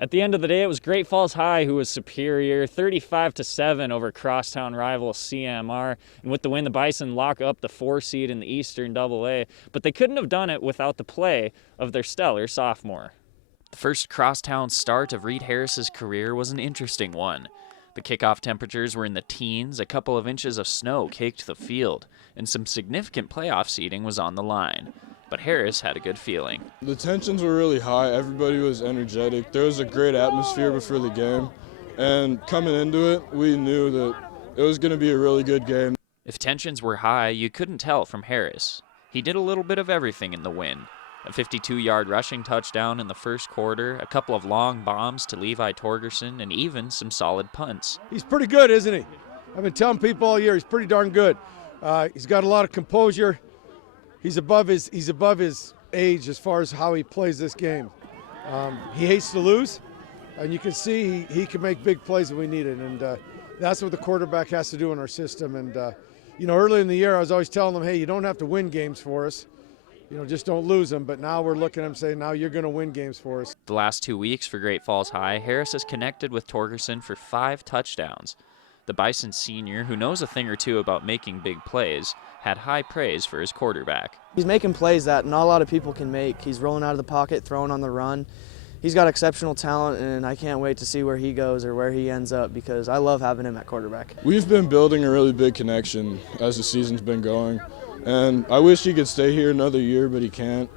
At the end of the day, it was Great Falls High who was superior, 35-7 over crosstown rival CMR. And with the win, the Bison lock up the 4 seed in the Eastern AA, but they couldn't have done it without the play of their stellar sophomore. The first crosstown start of Reed Harris's career was an interesting one. The kickoff temperatures were in the teens, a couple of inches of snow caked the field, and some significant playoff seeding was on the line. But Harris had a good feeling. The tensions were really high. Everybody was energetic. There was a great atmosphere before the game. And coming into it, we knew that it was going to be a really good game. If tensions were high, you couldn't tell from Harris. He did a little bit of everything in the win. A 52-yard rushing touchdown in the first quarter, a couple of long bombs to LEVI TORGERSON, and even some solid punts. He's pretty good, isn't he? I've been telling people all year he's pretty darn good. He's got a lot of composure. He's above his age as far as how he plays this game. He hates to lose, and you can see he can make big plays when we need it, and that's what the quarterback has to do in our system. And early in the year, I was always telling them, hey, you don't have to win games for us. Just don't lose them. But now we're looking at him saying, now you're going to win games for us. The last 2 weeks for Great Falls High, Harris has connected with TORGERSON for 5 touchdowns. The Bison senior, who knows a thing or two about making big plays, had high praise for his quarterback. He's making plays that not a lot of people can make. He's rolling out of the pocket, throwing on the run. He's got exceptional talent, and I can't wait to see where he goes or where he ends up because I love having him at quarterback. We've been building a really big connection as the season's been going. And I wish he could stay here another year, but he can't.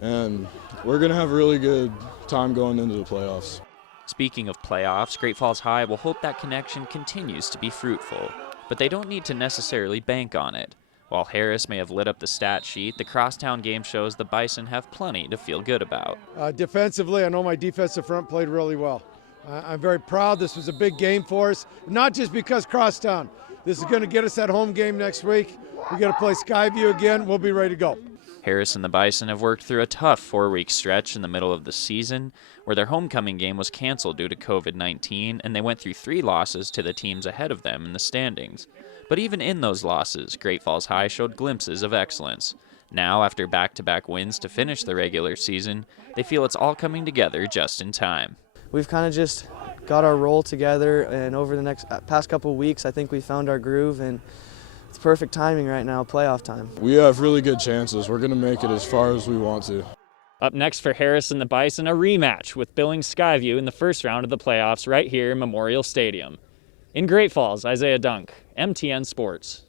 And we're going to have a really good time going into the playoffs. Speaking of playoffs, Great Falls High will hope that connection continues to be fruitful, but they don't need to necessarily bank on it. While Harris may have lit up the stat sheet, the crosstown game shows the Bison have plenty to feel good about. Defensively, I know my defensive front played really well. I'm very proud. This was a big game for us, not just because crosstown. This is going to get us that home game next week. We got to play Skyview again. We'll be ready to go. Harris and the Bison have worked through a tough 4-week stretch in the middle of the season where their homecoming game was canceled due to COVID-19, and they went through 3 losses to the teams ahead of them in the standings. But even in those losses, Great Falls High showed glimpses of excellence. Now, after back-to-back wins to finish the regular season, they feel it's all coming together just in time. We've kind of just got our roll together, and over the past couple of weeks, I think we found our groove, and it's perfect timing right now, playoff time. We have really good chances. We're going to make it as far as we want to. Up next for Harris and the Bison, a rematch with Billings Skyview in the first round of the playoffs right here in Memorial Stadium. In Great Falls, Isaiah Dunk, MTN Sports.